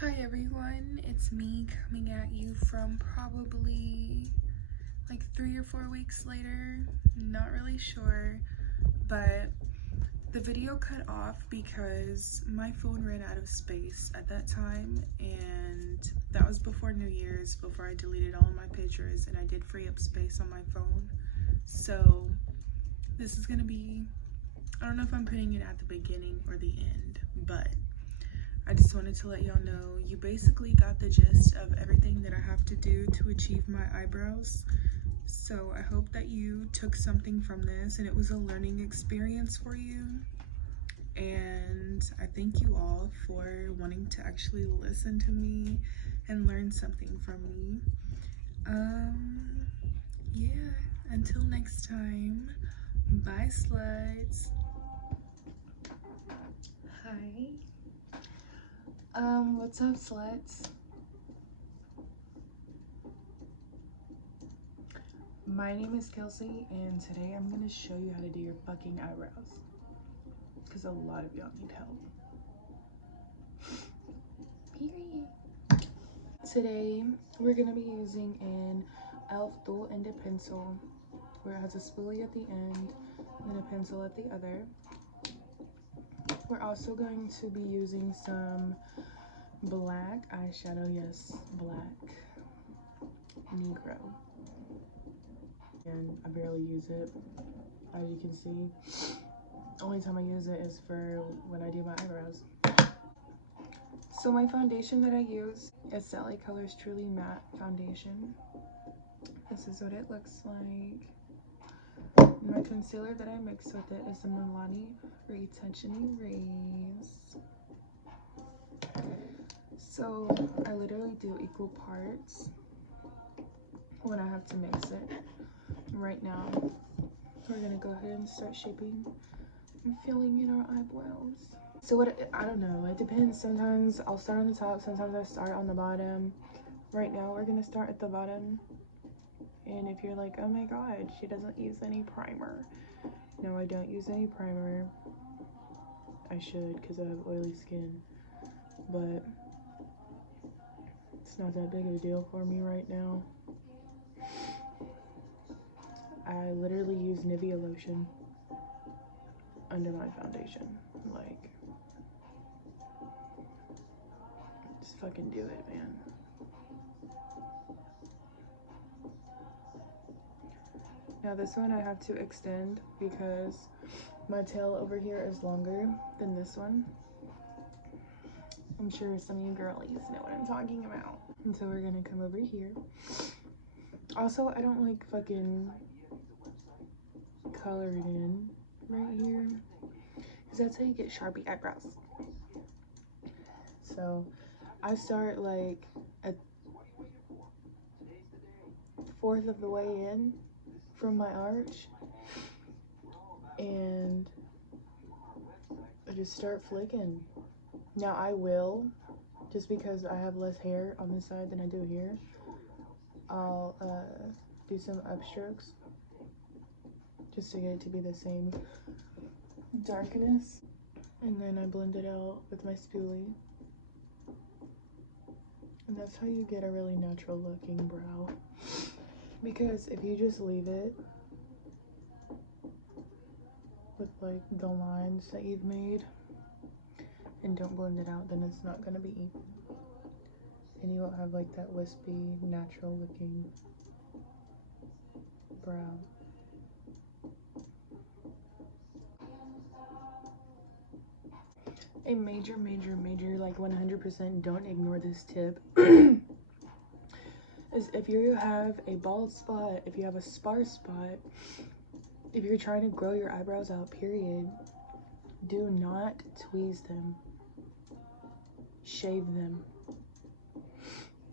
Hi everyone, it's me coming at you from probably like 3 or 4 weeks later, not really sure, but the video cut off because my phone ran out of space at that time, and that was before New Year's, before I deleted all of my pictures, and I did free up space on my phone. So this is gonna be, I don't know if I'm putting it at the beginning or the end, but I just wanted to let y'all know you basically got the gist of everything that I have to do to achieve my eyebrows. So I hope that you took something from this and it was a learning experience for you. And I thank you all for wanting to actually listen to me and learn something from me. Yeah, until next time, bye sluts. Hi. What's up, sluts? My name is Kelsey, and today I'm gonna show you how to do your fucking eyebrows. Because a lot of y'all need help. Period. Today, we're gonna be using an e.l.f. dual-ended pencil, where it has a spoolie at the end, and a pencil at the other. We're also going to be using some black eyeshadow, yes, black, Negro. And I barely use it, as you can see. Only time I use it is for when I do my eyebrows. So my foundation that I use is Sally Colors Truly Matte Foundation. This is what it looks like. My concealer that I mix with it is the Milani Retouch and Erase. So I literally do equal parts when I have to mix it. Right now, we're gonna go ahead and start shaping and filling in our eyebrows. So I don't know, it depends. Sometimes I'll start on the top, sometimes I start on the bottom. Right now, we're gonna start at the bottom. And if you're like, oh my god, she doesn't use any primer. No, I don't use any primer. I should, because I have oily skin. But it's not that big of a deal for me right now. I literally use Nivea lotion under my foundation. Like, just fucking do it, man. Now this one I have to extend because my tail over here is longer than this one. I'm sure some of you girlies know what I'm talking about. And so we're gonna come over here. Also, I don't like fucking color it in right here, because that's how you get Sharpie eyebrows. So I start like a fourth of the way in from my arch, and I just start flicking. Now I will, just because I have less hair on this side than I do here, I'll do some upstrokes just to get it to be the same darkness, and then I blend it out with my spoolie. And that's how you get a really natural looking brow. Because if you just leave it with like the lines that you've made and don't blend it out, then it's not gonna be even. And you won't have like that wispy, natural looking brow. A major, like 100% don't ignore this tip is if you have a bald spot, if you have a sparse spot, if you're trying to grow your eyebrows out, period, do not tweeze them. Shave them.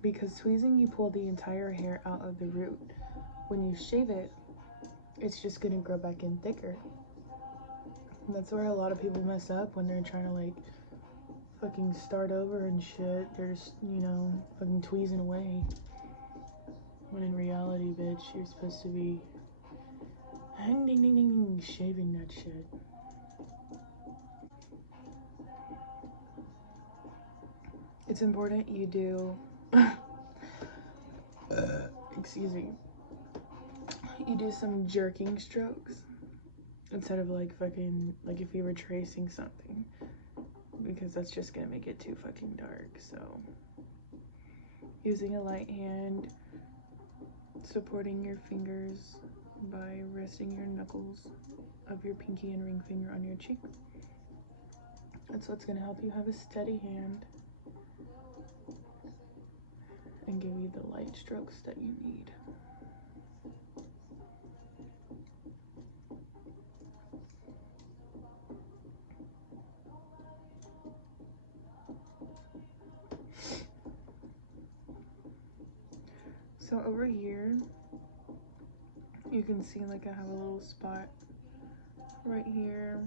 Because tweezing, you pull the entire hair out of the root. When you shave it, it's just gonna grow back in thicker. And that's where a lot of people mess up when they're trying to like fucking start over and shit. They're just, you know, fucking tweezing away. When in reality, bitch, you're supposed to be shaving that shit. it's important you do excuse me, you do some jerking strokes instead of like fucking, like if you were tracing something, because that's just gonna make it too fucking dark. So using a light hand, supporting your fingers by resting your knuckles of your pinky and ring finger on your cheek. That's what's gonna help you have a steady hand and give you the light strokes that you need. So over here, you can see like I have a little spot right here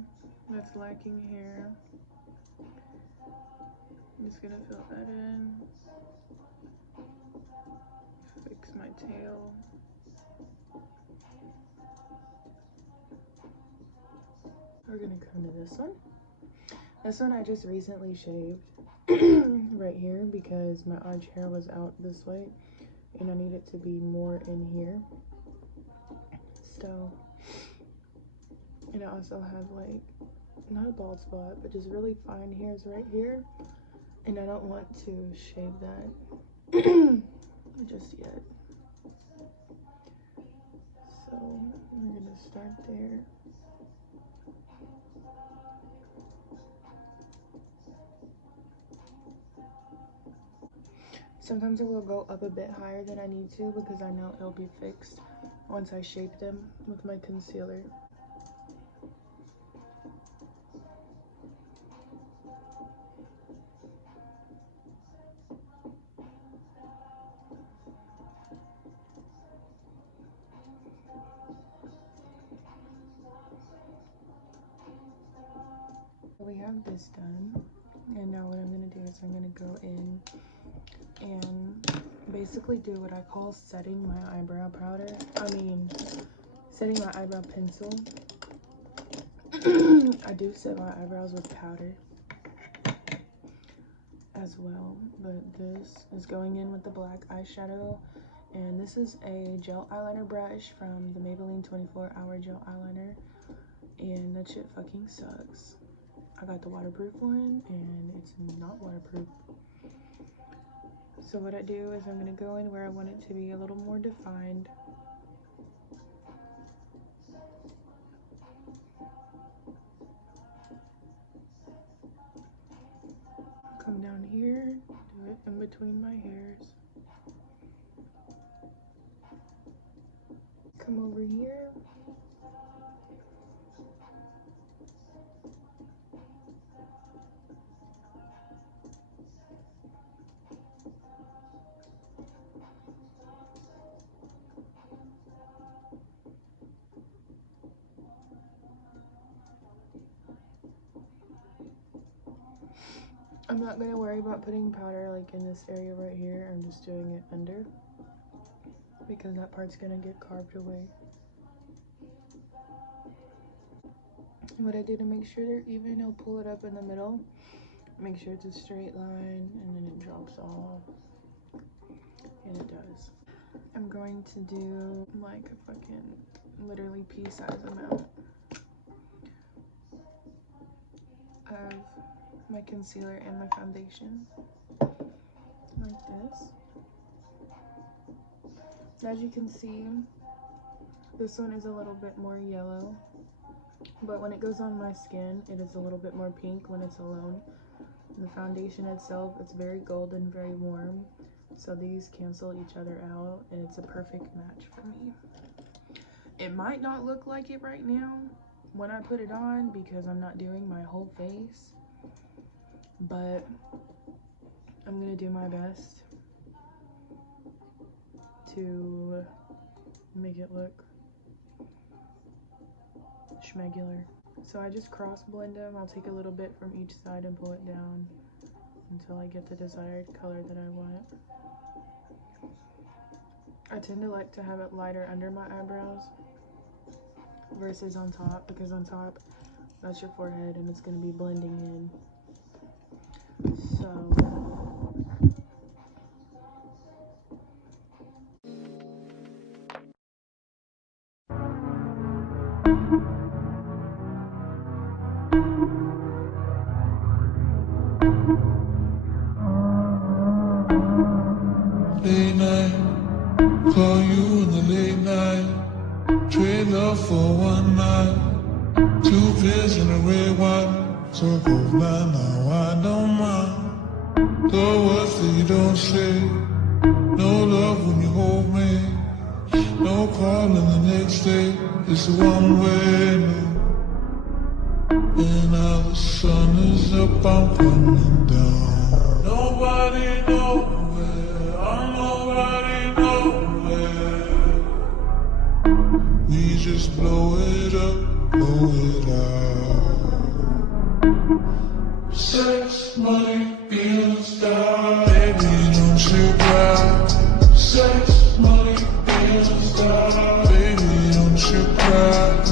that's lacking hair. I'm just gonna fill that in. Fix my tail. We're gonna come to this one. This one I just recently shaved right here because my arch hair was out this way and I need it to be more in here. So, and I also have like, not a bald spot, but just really fine hairs right here. And I don't want to shave that just yet. So we're gonna start there. Sometimes I will go up a bit higher than I need to because I know it'll be fixed once I shape them with my concealer. We have this done, and now what I'm gonna do is I'm gonna go in and basically do what I call setting my eyebrow powder. Setting my eyebrow pencil. I do set my eyebrows with powder as well, but this is going in with the black eyeshadow, and this is a gel eyeliner brush from the Maybelline 24-hour gel eyeliner, and that shit fucking sucks. I got the waterproof one and it's not waterproof. So what I do is I'm going to go in where I want it to be a little more defined. Come down here, do it in between my hairs. Come over here. I'm not going to worry about putting powder like in this area right here. I'm just doing it under because that part's going to get carved away. What I do to make sure they're even, I'll pull it up in the middle, make sure it's a straight line, and then it drops off, and it does. I'm going to do like a fucking literally pea-size amount of my concealer and my foundation, like this. As you can see, this one is a little bit more yellow, but when it goes on my skin, it is a little bit more pink when it's alone. The foundation itself, it's very golden, very warm, so these cancel each other out, and it's a perfect match for me. It might not look like it right now when I put it on because I'm not doing my whole face, but I'm gonna do my best to make it look schmegular. So I just cross blend them. I'll take a little bit from each side and pull it down until I get the desired color that I want. I tend to like to have it lighter under my eyebrows versus on top, because on top, that's your forehead and it's going to be blending in. So Call you in the late night, trade love for one night. 2 pills in a red wine, circle blind, now I don't mind. The words that you don't say, no love when you hold me, no calling the next day, it's a one-way no. And now the sun is up, I'm coming down. Nobody nowhere, I'm nobody nowhere. We just blow it up, blow it out. Sex, money, feelings, die. Baby, don't you cry. Sex, money, feelings, die. Baby, don't you cry.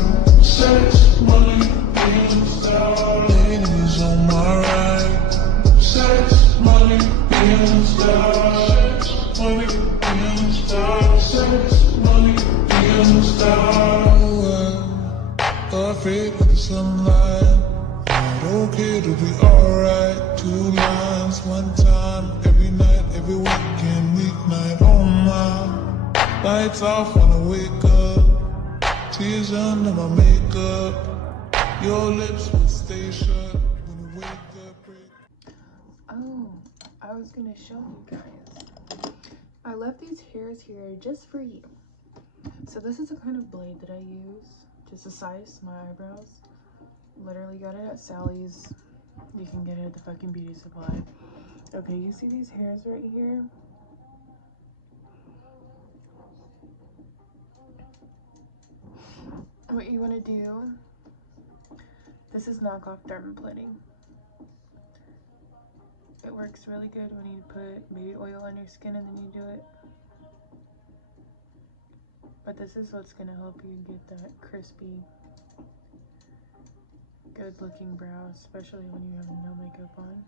Sex, money, feelings, die. Ladies on my right. Sex, money, feelings, die. Sex, money, feelings, die. Sex, money, feelings, die. Afraid of the sunlight. Not okay to be alright. 2 lines, 1 time, every night, every weekend, weeknight. Oh my, lights off when I wake up. Tears under my makeup. Your lips will stay shut when you wake up. Oh, I was gonna show you guys. I left these hairs here just for you. So this is the kind of blade that I use just to size my eyebrows. Literally got it at Sally's. You can get it at the fucking beauty supply. Okay, you see these hairs right here? What you want to do, this is knockoff dermaplaning. It works really good when you put baby oil on your skin and then you do it. But this is what's going to help you get that crispy, good looking brow, especially when you have no makeup on.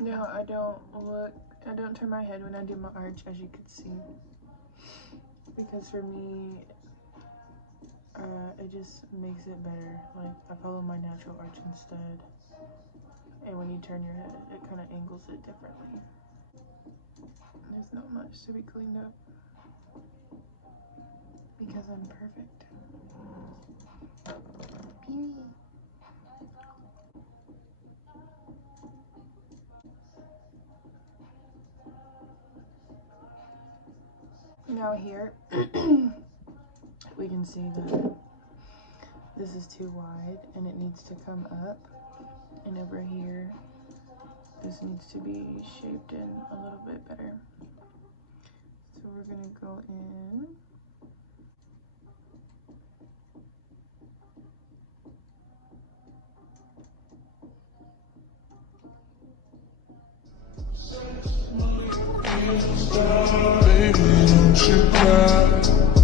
Now I don't turn my head when I do my arch, as you can see, because for me, it just makes it better. Like, I follow my natural arch instead, and when you turn your head, it kind of angles it differently. There's not much to be cleaned up because I'm perfect. Period. Now here, we can see that this is too wide and it needs to come up. And over here, this needs to be shaped in a little bit better. So we're gonna go in. Baby, don't you cry.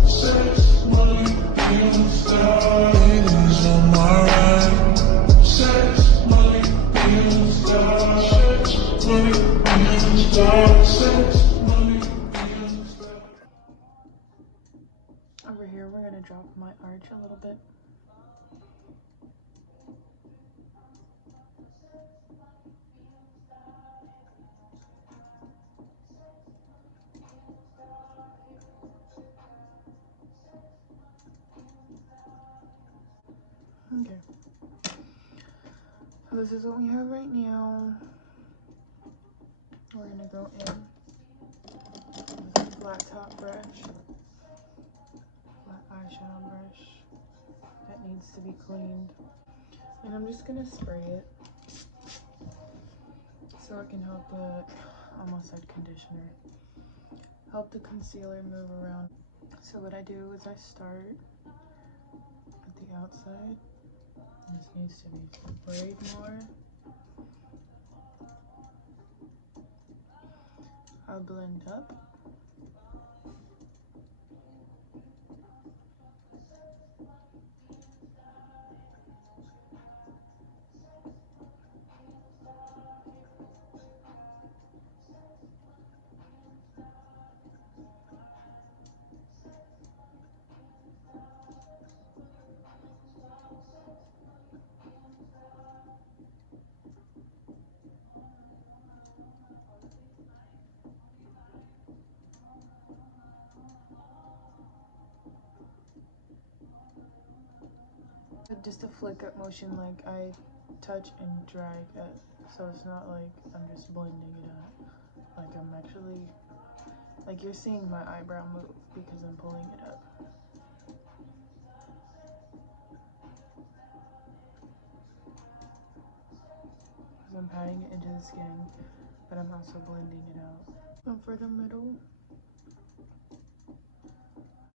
Sex, money, feelings, die. Ladies on my right. Sex, money, feelings, die. Sex, money, feelings, die. Sex, money, feelings, die. Over here, we're gonna drop my arch a little bit. Okay. So this is what we have right now. We're gonna go in with a flat top brush, flat eyeshadow brush that needs to be cleaned. And I'm just gonna spray it so it can help the, almost said conditioner, help the concealer move around. So what I do is I start at the outside This needs to be sprayed more. I'll blend up. Just a flick up motion, like I touch and drag it, so it's not like I'm just blending it out. Like I'm actually, like you're seeing my eyebrow move because I'm pulling it up. Because I'm patting it into the skin, but I'm also blending it out. And for the middle,